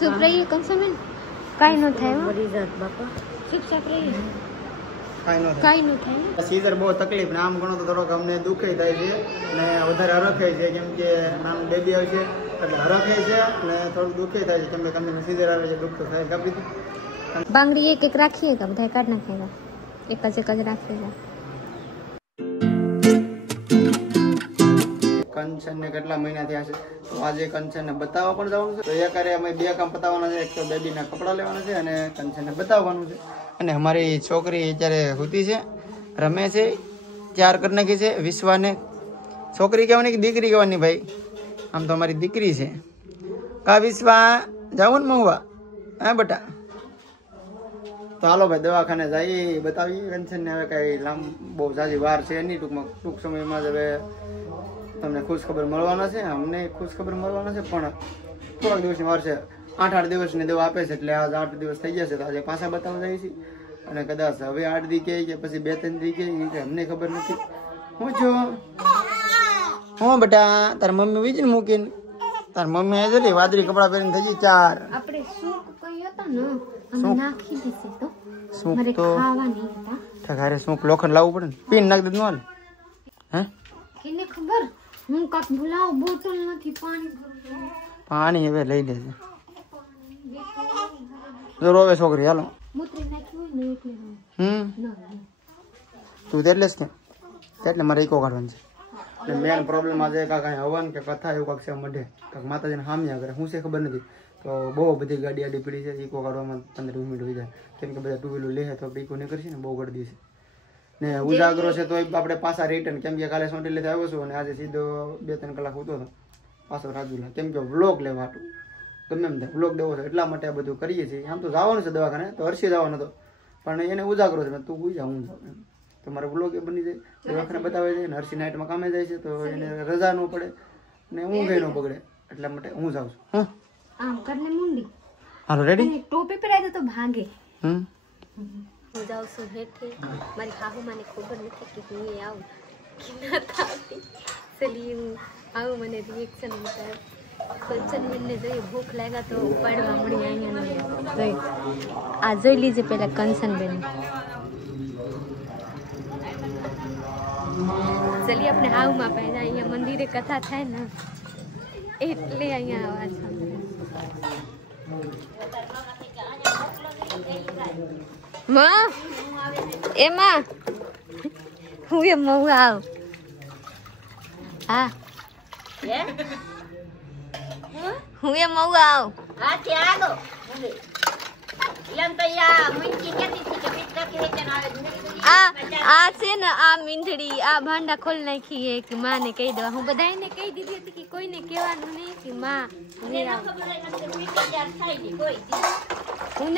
સુપ્રઈ કંસમેન કાઈ નો થાય મરી જાત બાપા સુપ સપ્રઈ કાઈ નો થાય સીઝર બહુ તકલીફ ને આમ ઘણો તો થોડોક અમને દુખે થાય છે ને વધારે હરખે છે કેમ કે નામ બેબી આવે છે એટલે હરખે છે ને થોડુંક દુખે થાય છે કેમ કે તમને સીઝર આવે છે દુખ તો થાય કાપી દીધું બાંગડી એક એક રાખીએगा બધા કાઢ નાખેगा એક જ રાખેगा કંચન ને કેટલા મહિના થયા છે તો આજે કંચન ને બતાવવા પણ જવાનું છે તો એકારે અમે બે કામ પતાવવાના છે એક તો બેબીના કપડાં લેવાના છે અને કંચન ને બતાવવાનું છે અને અમારી છોકરી અત્યારે હુતી છે રમે છે ત્યાર કરી નાખી છે વિશ્વાને છોકરી કહેવાની કે દીકરી કહેવાની ભાઈ આમ તો અમારી દીકરી છે કા વિશ્વા જાવું ને મહુવા હા બેટા તો હાલો ભાઈ દવાખાને જઈએ બતાવીએ કંચન ને હવે કઈ બહુ જાજી વાર છે એની ટૂંક સમયમાં જ હવે તમને ખુશ ખબર મળવાના છે અમને ખુશ ખબર મળવાના છે પણ થોડાક દિવસની વાર છે 8 દિવસની દવા આપે છે એટલે આજ 8 દિવસ થઈ ગયા છે તો આજે પાછા બતાવવા જઈએ છીએ અને કદાચ હવે 8 દી કે પછી 2-3 દી કે અમને ખબર નથી હું છો હું બેટા તાર મમ્મી વીજળી મૂકીને તાર મમ્મી એ જરી વાદળી કપડા પહેરીને થઈ ગઈ 4 આપણે સૂપ કઈ હતા ને અમે નાખી દીધી તો સૂપ મારે તો ખાવાની હતા ઠગારે સૂપ લોખંડ લાવવું પડે ને પીન નાખ દે નો હે એને ખબર હું કાક ભૂલાવ બોટલ નથી પાણી હવે લઈ લેજે જો રોવે છોકરી હાલો મૂત્રી નાખ્યું ને એટલે તું તેટલે જ કે એટલે મારે ઈકો કાઢવાનું છે મેન પ્રોબ્લેમ આજે કાંઈ હવન કે કથા એવું કાંક છે મઢે કાંક માતાજીને હામ્યા કરે શું છે ખબર નથી તો બહુ બધી ગાડી આડી પડી છે ઈકો કાઢવામાં 15 મિનિટ હોય જાય કેમ કે બધા ટુ વ્હીલર લે તો ઈકો નીકળશે ને બહુ ગળદી છે ને ઉજાગરો છે તો આપણે પાછા રિટર્ન કેમ કે કાલે સોંટેલેથી આવ્યો છું અને આજે સીધો 2-3 કલાક હતો પાછો રાજુલા કેમ કે વ્લોગ લેવા હતું ગમે એમ થાય વ્લોગ દેવો છે એટલા માટે આ બધું કરીએ છીએ આમ તો જવાનું છે દવાખાને તો હર્ષી જવાનો હતો પણ એને ઉજાગરો છે તું પૂછા હું જાઉં તો મારે વ્લોગ એ બની જાય દવાખાને બતાવે છે ને હર્ષી નાઇટમાં કામે જાય છે તો એને રજા ન પડે ને ઊંઘ ન બગડે એટલા માટે હું જાઉં છું આમ કરને મુંડી હાલો રેડી ટોપી પહેરાય તો ભાગે હું જાઉં છું હેઠે મારી હાહુ મને ખબર નથી કે હું આવું કે ના થાતી ચલી હું આવું મને રિએક્શન બતાવે કંચનબેનને જોઈએ ભૂખ લાગ્યા તો ઉપાડવા મળી અહીંયા જોઈ આ જોઈ લીજે પેલા કંચનબેન ચલી આપણે હાવમાં પહેલા અહીંયા મંદિરે કથા થાય ને એટલે અહીંયા અવાજ સાંભળે માં એમાં હું એ મહુ આવ હા હું એ મહુ આવ હા ત્યાં આવો એમ તો યા મુંજી કેતી છે કે પીટ રાખી હે કે આ છે ને આ મીંઢડી આ ભાંડા ખોલ નાખી હે કે માં ને કહી દેવા હું બધાને કહી દીધી હતી કે કોઈને કહેવાનું નહીં કે માં હું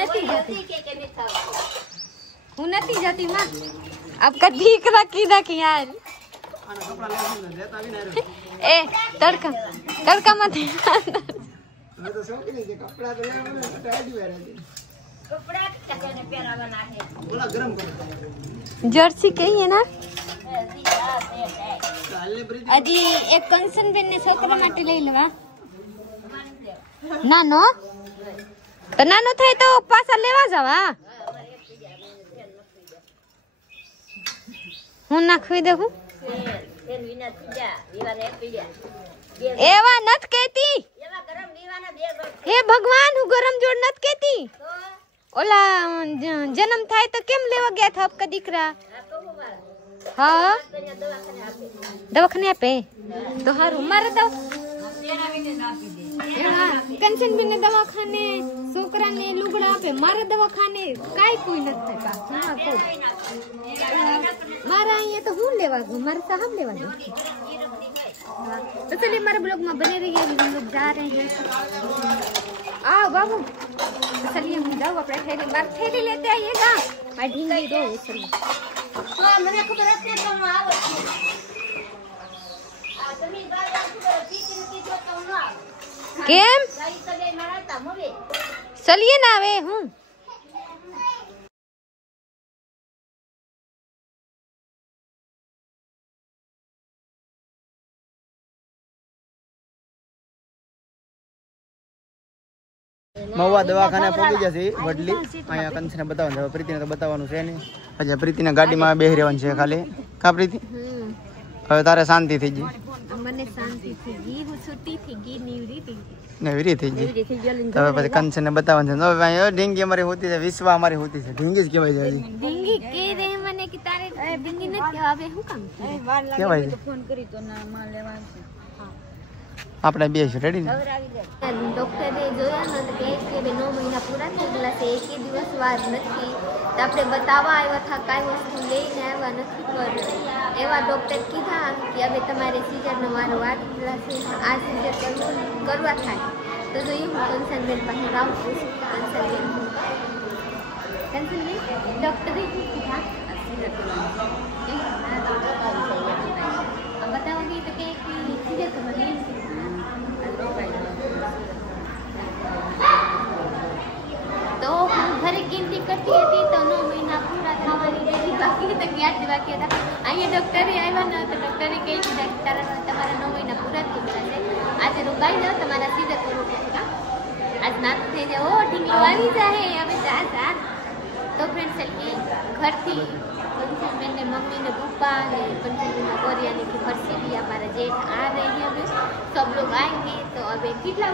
નથી જતી માં आपका દીકરા કીધા કે યાર એ તડકા માંથી जर्सी कही है ना अजी एक कंसन बेन ने છોકરા માટે લઈ લેવા નાનો તો નાનો થાય તો પાછા લેવા જવા હું નાખવી દઉં એવા નત કહેતી હે ભગવાન હું ગરમ જોડ નત કહેતી ઓલા જન્મ થાય તો કેમ લેવા ગયા था आपका દીકરા હા દવાખાને આપે તો હારું મારે દવા કંચનબેન દવાખાને છોકરાને લુગડા આપે મારે દવાખાને કાઈ કોઈ નથી થાય મારા અહીંયા તો હું લેવા ગયો મારે સાहब लेवा गयो तो चलिए हमारे ब्लॉग में बने रहिए अभी हम लोग जा रहे हैं आओ बाबू तो चलिए हम जाओ अपने थैली बार थैली लेते आइएगा मैं ढींगी दो चलिए હા મને ખબર હતી તો હું આવો છું આ તમે બાર ટીચર તો હું આવો કેમ ગાડી તો ગઈ મારા તા મોવે चलिए ना वे हूँ મહુવા દવાખાને પહોંચી જશે વડલી. અહીંયા કંચને બતાવવાનું છે. પ્રીતિને તો બતાવવાનું છે નહીં. પછી પ્રીતિને ગાડીમાં બેસી રહેવાનું છે ખાલી. કા પ્રીતિ? હવે તારે શાંતિ થઈ ગઈ. મને શાંતિ થઈ ગઈ, હું છૂટી થઈ ગઈ, નીવરી થઈ ગઈ. નેવરી થઈ ગઈ. હવે પછી કંચને બતાવવાનું છે. હવે ભાઈ ઢીંગી અમારી હોતી છે, વિશ્વા અમારી હોતી છે. ઢીંગી જ કહેવાય છે. ઢીંગી કે રે મને કે તારે ઢીંગી નથી કહેવા. હવે શું કામ કહેવાય છે. ફોન કરી તો ના માં લેવા છે. આપણે બે છે રેડી ને? ડોક્ટરે જોયા ને તો કહે કે 9 મહિના પૂરા થઈ ગયેલા છે, એક દિવસ વાર નથી. તો આપણે બતાવવા આવ્યા હતા, કાંઈ વસ્તુ લઈને આવ્યા નથી. પણ એવા ડોક્ટર કીધા કે હવે તમારે સીઝરનો વારો આવી ગયેલા છે, આ સીઝર કરવા થાય. તો જોઈએ હું કંસનબેન પાસે આવું છું. કંસનબેન ડોક્ટરે કીધા બતાવવા ગઈ તો કે સીઝર કરવાની. તો હું ઘરે ગિનતી કરતી હતી તો 9 મહિના પૂરા થવાની રહી બાકી તો ક્યાં બાકી હતા. અહીંયા ડોક્ટરે આવ્યા ને તો ડોક્ટરે કહી દીધા કે તમારા 9 મહિના પૂરા થઈ ગયા છે, આજે રોકાઈ જાઓ, તમારા સીધા કરવું પડશે. આજ નાક થઈ જાય, ઓ ઢીંગલો આવી જાય હવે જા. તો ફ્રેન્ડ સલકી ઘરથી कंचनबेन ने मम्मी ने पापा ने कंचनबेन कोरिया ने की फरसी भी हमारा जेठ आ रहे हैं, अभी सब लोग आएंगे. तो अभी कितना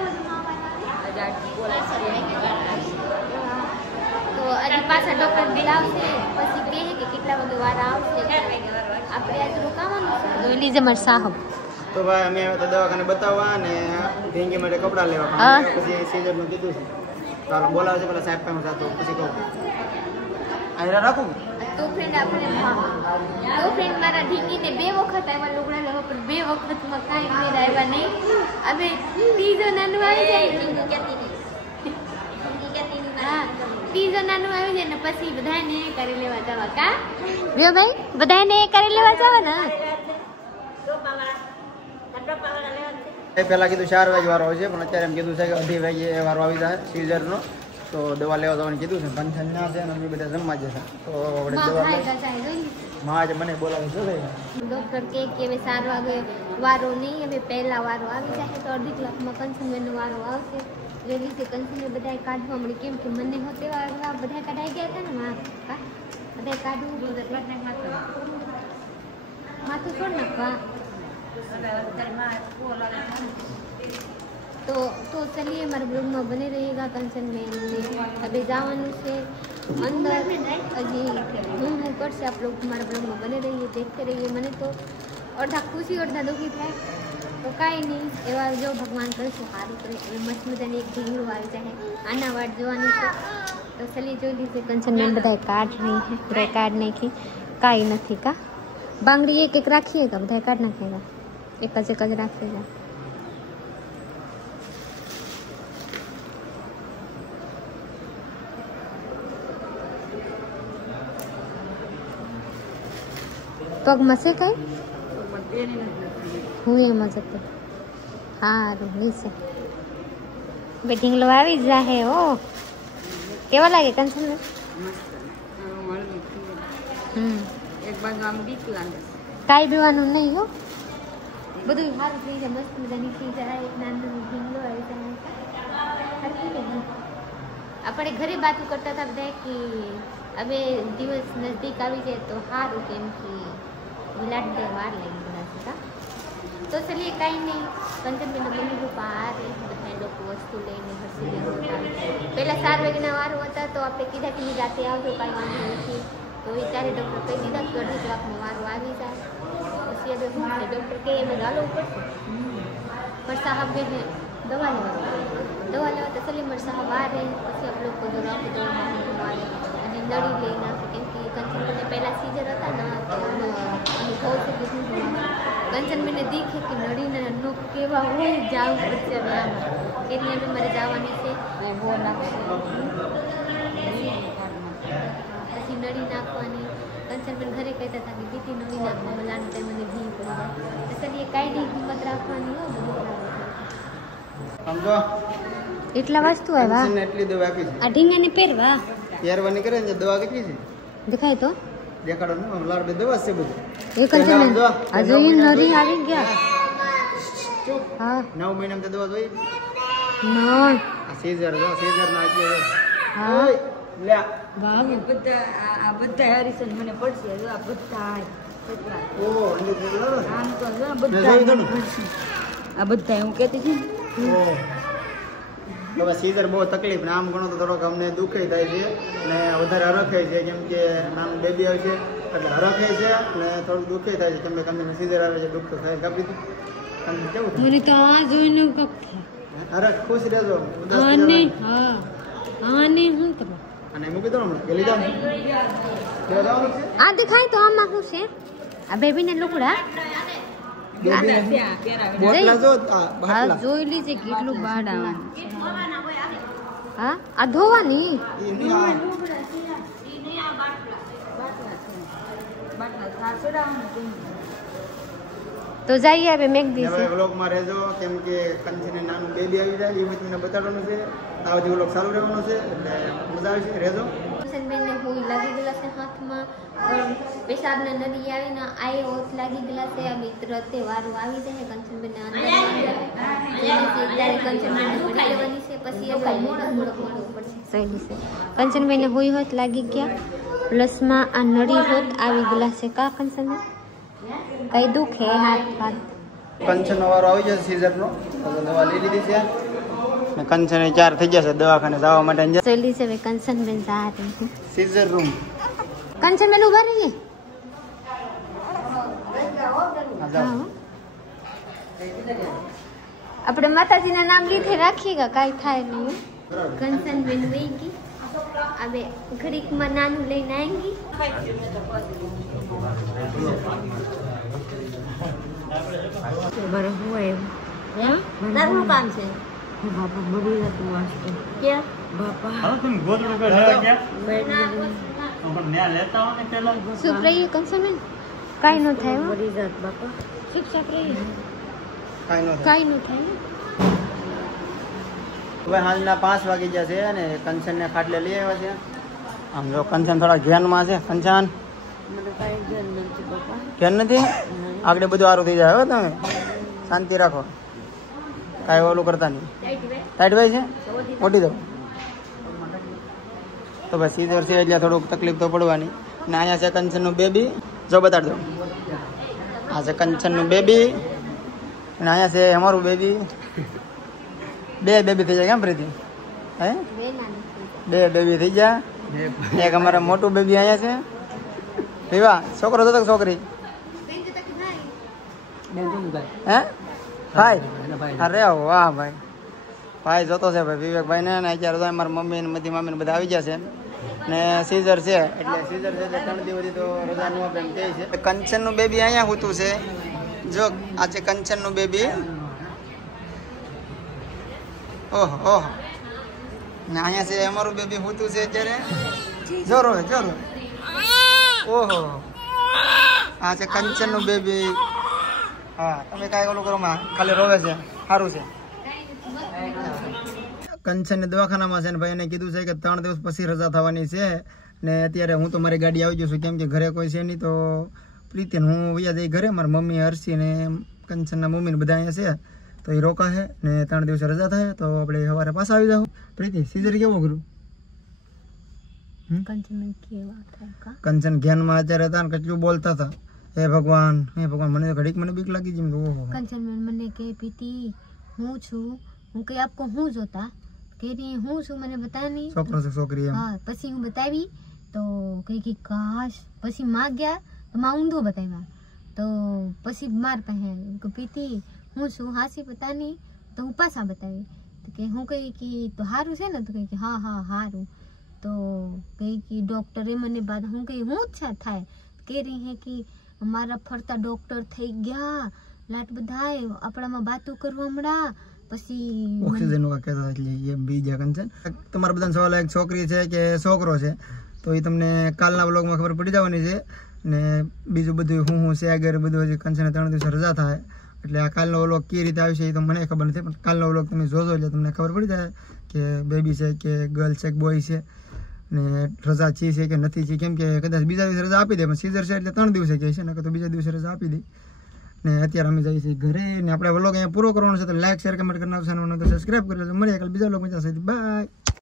તો હજી પાછા ડોક્ટર બોલાવશે, પછી કહે કે કેટલા વાગે વાળા આવશે. આપણે આજ રોકાવાનું છે. તો લીજે માર સાહેબ. તો ભાઈ અમે તો દવાખાને બતાવવા અને ઢીંગી માટે કપડાં લેવા. પછી સીઝરનું કીધું છે. ચાલો બોલાવશે પેલા સાહેબ પાસે જાતો પછી કહું. આયરા રાખું. તો ફ્રેન્ડ આપણે તો ફ્રેન્ડ મારા ઢીંગીને 2 વખત આવ્યા લુગડા લેવા, પણ 2 વખતમાં કાંઈ મેળ આવ્યા નહીં. હવે ત્રીજો નાનું આવી જાય, હા ત્રીજો નાનું આવી જાય ને પછી બધાને કરી લેવા જવા. કા લ્યો ભાઈ, બધાને કરી લેવા જવા ને. એ પહેલા કીધું 4 વાગે વારો આવશે, પણ અત્યારે એમ કીધું છે કે 2:30 વાગે વારો આવી જાય સીઝરનો. તો દવા લેવા જવાનું કીધું છે. કંચન ના છે અને અમે બધા જમવા જશે. તો આપણે દવા માં આજે મને બોલાવે છે ડોક્ટર કે હવે 4 વાગે વારો નહીં, હવે પહેલા વારો આવી જાય તો અડધી કલાકમાં કંચનબેનનો વારો આવશે. જે રીતે કંચનને બધા કાઢવા મળી, કેમ કે મને હોતે વાળા બધા કઢાઈ ગયા હતા ને બધા કાઢવું માથું છોડ નાખવા. तो चलिए हमारे ब्लॉग में बने रहिएगा. कंचनबेन अभी जावानू से अंदर अजी હું કરશે. आप लोग हमारे ब्लॉग में बने रहिए, देखते रहिए. मैंने तो અડધા ખુશી અડધા દુઃખી થાય તો કાંઈ નહીં, એવા જો ભગવાન કરશે સારું કરે. એ મસ્ત મજાની એક ઢીંગલું આવી જાય, આના વાટ જોવાની છે. તો ચલીએ જોઈ લીધે. કંચનબેન બધા કાઢ રહી है, બધા કાઢ નાખી, કાંઈ નથી. કા બાંગડી એક રાખીએगा, બધા કાઢ નાખેगा, એક જ રાખીएगा. પગ મસે કઈ હું એમાં જતો સારું નીચે બે ઢીંગલો આવી જ જાહે. ઓ કેવા લાગે કંચન? એક બાજુ આમ બીક લાગે. કાંઈ પીવાનું નહીં હો, બધું સારું થઈ જાય. મસ્ત મજાની થઈ જાય. એક નાનો ઢીંગલો આવી જાય. આપણે ઘરે બાતું કરતા હતા બધા કે હવે દિવસ નજદીક આવી જાય તો સારું, કેમ કે વિલાટ દે વાર લાગી બધા હતા. તો ચલીએ કાંઈ નહીં. કંચનબેન મમ્મી પપ્પા આ રહે, બધા લોકો વસ્તુ લઈને હસી ગયા. પહેલાં 4 વાગ્યાના વારો હતા તો આપણે કીધા કે રાતે આવજો, કાંઈ વાંધો નથી. તો વિચારે ડૉક્ટર કહી દીધા કે અડધી કલાકનો વારો આવી જાય. પછી હવે શું છે, ડૉક્ટર કહે એમ ચાલવું પડશે. પણ સાહેબ બેને દવા લેવા તો ચલીએ મર સાહેબ આ રહે. પછી આપણે લોકો જો રાખો તો અને નળી લઈ નાખે, કેમ કે કંચનબેનને પહેલાં સીઝર હતા ને તો અનુભવ છે બધું. કંચનબેનને દીખે કે નળીને નોક કેવા હોય, જવું પડશે હવે આમાં, એટલે અમે મારે જવાની છે. પછી નળી નાખવાની. કંચનબેન ઘરે કહેતા હતા કે દીદી નળી નાખવા લાંડ ટાઈમ મને ઘી પડી જાય. ચલીએ કાંઈ નહીં, હિંમત રાખવાની હોય. સમજો એટલા વસ્તુ આવ્યા, એટલી દવા આપી છે. આ ઢીંગાને પહેરવા પહેરવાની કરે ને દવા કેટલી છે દેખાય તો દેખાડો ને. લાડ બે દવા છે બધું. એ કંચનબેન આ જોઈએ નરી આવી ગયા. હા 9 મહિનામાં તો દવા જોઈ. ના આ સીઝર જો સીઝર ના એટલે હા ઓય લ્યા ભાભી આ બધા હરીસન મને પડશે જો આ બધા ઓ અંદર જો આમ તો જો મેં જોયું હતું ને. આ બધા હું કહેતી છું ઓ હવે સીઝર બહુ તકલીફ ને આમ ઘણો તો થોડોક અમને દુઃખે થાય છે ને વધારે હરખે છે કેમ કે નાનું બેબી આવે છે એટલે હરખે છે ને થોડું દુઃખે થાય છે કેમ કે તમને સીઝર આવે છે દુઃખ તો થાય કાપી દીધું તમને કેવું થાય મને તો આ જોઈને કપ હરખ ખુશ રહેજો ઉદાસ આને રહેવાય. હા આને હું કરો અને મૂકી દો હમણાં કે લીધા ને લેવા જવાનું છે આ દેખાય તો આમાં શું છે આ બેબીને લુગડા બેબીને બોટલા જો આ હા બાટલા જોઈ લીજે કેટલું બાડાવાનું હા આ ધોવાની ઈ નહીં આ તો જઈએ હવે મેક હવે દીશે વ્લોગમાં રહેજો કેમ કે કંચને નાનું બેબી આવી જાય એ તમને બતાડવાનું છે આ બધી વ્લોગ ચાલુ રહેવાનો છે એટલે મજા આવશે રહેજો બેનને હું લાગી ગયેલા છે હાથમાં પેશાબના નદી આવીને આઈ ઓથ લાગી ગયેલા છે આ મિત્રતે વારું આવી જાય કંચનબેનને અંદર ત્યારે કંચનબેનને ભણી લેવાની છે પછી એ મોડો મળવું પડશે સહેલી છે કંચનબેનને હોય હોત લાગી ગયા પ્લસમાં આ નળી હોત આવી ગયેલા છે કા કંચનબેન કઈ દુખે હાથ હાથ કંચનનો વારો આવી જશે સીઝરનો તો દવા લઈ લીધી છે ને કંચને 4 થઈ જશે દવાખાને જવા માટે સહેલી છે હવે કંચનબેન જા રહી છે સીઝર રૂમ કંચનબેન ઉભા રહીએ આપણે માતાજીના નામ લીધે રાખીએ કાંઈ થાય નહીં કંચનબેન વહી ગઈ હવે ઘડીકમાં નાનું લઈને આવી મારે હું આવ્યું તારું કામ છે બાપા મરી જતું વાંચતો ક્યાં બાપા શું રહીએ કંચનબેન કાંઈ ન થાય હો. મરી જાત બાપા ચૂપચાપ રહીએ કાંઈ ન થાય કાંઈ ન થાય હવે હાલના 5 વાગી ગયા છે અને કંચનને ખાટલે લઈ આવ્યા છે આમ જો કંચન થોડા ધ્યાનમાં છે કંચન મને કાંઈ ધ્યાન નથી બાપા ધ્યાન નથી આગળ બધું સારું થઈ જાય હવે તમે શાંતિ રાખો કાંઈ ઓલું કરતા નહીં ટાઈટ ભાઈ છે ઓટી દો તો બસ સીધર છે એટલે થોડુંક તકલીફ તો પડવાની ને અહીંયા છે કંચનનું બેબી જો બતાડ દો આ છે કંચનનું બેબી અને અહીંયા છે અમારું બેબી બે બેબી થઈ જાય કેમ પ્રીતિ હે બે નાની બે બેબી થઈ ગયા એક અમારા મોટું બેબી અહીંયા છે વિવા છોકરો તો છોકરી હે ભાઈ અરે વાહ ભાઈ ભાઈ જોતો છે ભાઈ વિવેકભાઈ ને અત્યારે તો મારા મમ્મી ને મધી મામી ને બધા આવી ગયા છે ને સીઝર છે એટલે સીઝર છે એટલે 3 દિવસથી તો રજા નું આપે એમ કહે છે કંચન નું બેબી અહીંયા હોતું છે જો આ છે કંચન નું બેબી ઓહો ઓહો ને અહીંયા છે અમારું બેબી હોતું છે અત્યારે જોરો ઓહો આ છે કંચન નું બેબી હા તમે કાંઈ ઓલું કરો માં ખાલી રોવે છે સારું છે કંચન દવાખાનામાં છે ને ભાઈ એને કીધું છે કે 3 દિવસ પછી રજા થવાની છે ને અત્યારે હું તો મારી ગાડી આવી ગયો છું કેમ કે ઘરે કોઈ છે નહીં તો પ્રીતિ હું વૈયા જઈ ઘરે મારી મમ્મી હર્ષી ને કંચનના મમ્મી ને બધા અહીંયા છે તો એ રોકા છે ને 3 દિવસે રજા થાય તો આપણે સવારે પાછા આવી જાવ પ્રીતિ સીઝર કેવું કરું કંચનબેન કેવા થાય કા કંચન જ્ઞાનમાં અત્યારે હતા ને કેટલું બોલતા હતા હે ભગવાન મને તો ઘડીક મને બીક લાગી જેમ ઓહો કંચનબેન મને કે પીતી હું છું હું કઈ આપકો હું જોતા કે રહી હું છું મને બતા નહીં છોકરો છે છોકરી એમ હા પછી હું બતાવી તો કઈ કે કાશ પછી માં ગયા તો માં ઊંધો બતાવ્યા તો પછી માર પાસે કે પીતી હું છું હાસી બતા નહીં તો હું પાછા બતાવી તો કે હું કઈ કે તો હારું છે ને તો કઈ કે હા હા હારું તો કઈ કે ડોક્ટરે મને બાદ હું કઈ હું જ થાય કે રહી હે કે અમારા ફરતા ડોક્ટર થઈ ગયા લાટ બધાય આપણામાં વાતો કરવા મળ્યા પછી ઓક્સિજન નું કહેતા એટલે એ બીજા કંચન તમારા બધાનો સવાલ એક છોકરી છે કે છોકરો છે તો એ તમને કાલના વ્લોગમાં ખબર પડી જવાની છે ને બીજું બધું હું છે આગળ બધું હજી કંચને 3 દિવસ રજા થાય એટલે આ કાલનો વ્લોગ કઈ રીતે આવશે એ તો મને ખબર નથી પણ કાલનો વ્લોગ તમે જોજો એટલે તમને ખબર પડી જાય કે બેબી છે કે ગર્લ છે કે બોય છે ને રજા છે કે નથી છે કેમ કે કદાચ બીજા દિવસે રજા આપી દે પણ સીઝર છે એટલે 3 દિવસે કહે છે ને તો બીજા દિવસે રજા આપી દે ને અત્યારે અમે જઈએ છીએ ઘરે ને આપણે વ્લોગ અહીંયા પૂરો કરવાનો છે તો લાઈક શેર કમેન્ટ કરી નાખજો અને સબસ્ક્રાઇબ કરી લેજો મળીએ કાલે બીજા વ્લોગમાં ત્યાં સુધી બાય